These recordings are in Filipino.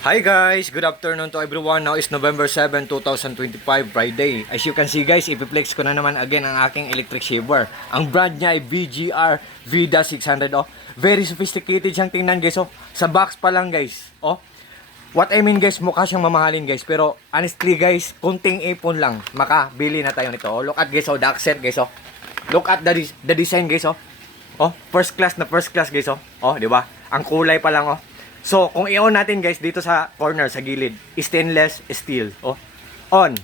Hi guys! Good afternoon to everyone. Now is November 7, 2025, Friday. As you can see guys, ipiplex ko na naman again ang aking electric shaver. Ang brand niya ay VGR Vida 600. Oh. Very sophisticated siyang tingnan guys. Oh. Sa box pa lang guys. Oh. What I mean guys, mukha siyang mamahalin guys. Pero honestly guys, kunting ipon lang, makabili na tayo nito. Oh. Look at guys, oh, the accent guys. Oh. Look at the design guys. Oh. Oh, first class guys. Oh, oh di ba? Ang kulay pa lang oh. So, kung i-on natin guys dito sa corner, sa gilid, stainless steel. Oh. On.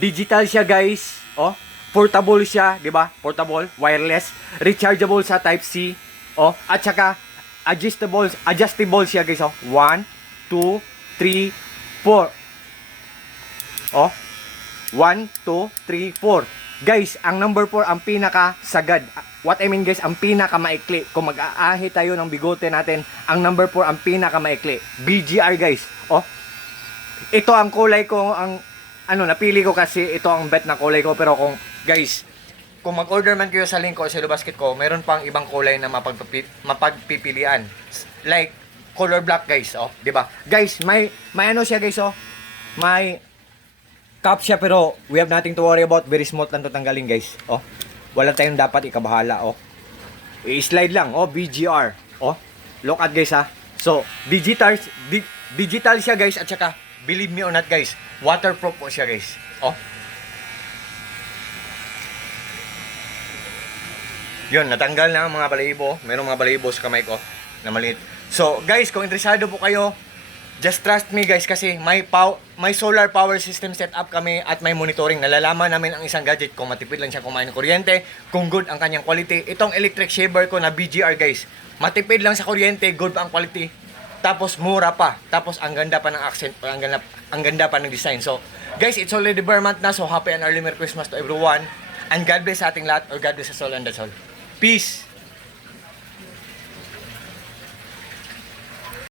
Digital siya guys. Oh. Portable siya, 'di ba? Portable, wireless, rechargeable sa Type C. Oh, at saka adjustable siya guys. Oh. 1 2 3 4. Oh. 1 2 3 4. Guys, ang number 4 ang pinaka sagad. What I mean guys, ang pinakamaikli. Kung mag-aahi tayo ng bigote natin, ang number 4 ang pinakamaikli. BGR guys. Oh. Ito ang kulay ko, ang napili ko kasi ito ang bet na kulay ko. Pero kung guys, kung mag-order man kayo sa link ko sa Basket ko, meron pang ibang kulay na mapagpipilian. Like color black guys, oh, 'di ba? Guys, may ano siya guys, oh. May cap siya pero we have nothing to worry about. Very smooth lang to tanggalin guys. Oh. Wala tayong dapat ikabahala, oh. I-slide lang, oh, BGR. Oh. Look at guys ha. So, digital siya guys at saka believe me or not guys, waterproof po siya guys. Oh. Yun, natanggal na ang mga balahibo. Merong mga balahibo sa kamay ko na maliit. So, guys, kung interesado po kayo, just trust me guys kasi may solar power system setup kami at may monitoring. Nalalaman namin ang isang gadget kung matipid lang siya kumain ng kuryente, kung good ang kanyang quality. Itong electric shaver ko na BGR guys, matipid lang sa kuryente, good pa ang quality. Tapos mura pa. Tapos ang ganda pa ng accent, ang ganda pa ng design. So guys, it's already bare month na, so happy and early Merry Christmas to everyone. And God bless sa ating lahat, or God bless us all and that's all. Peace!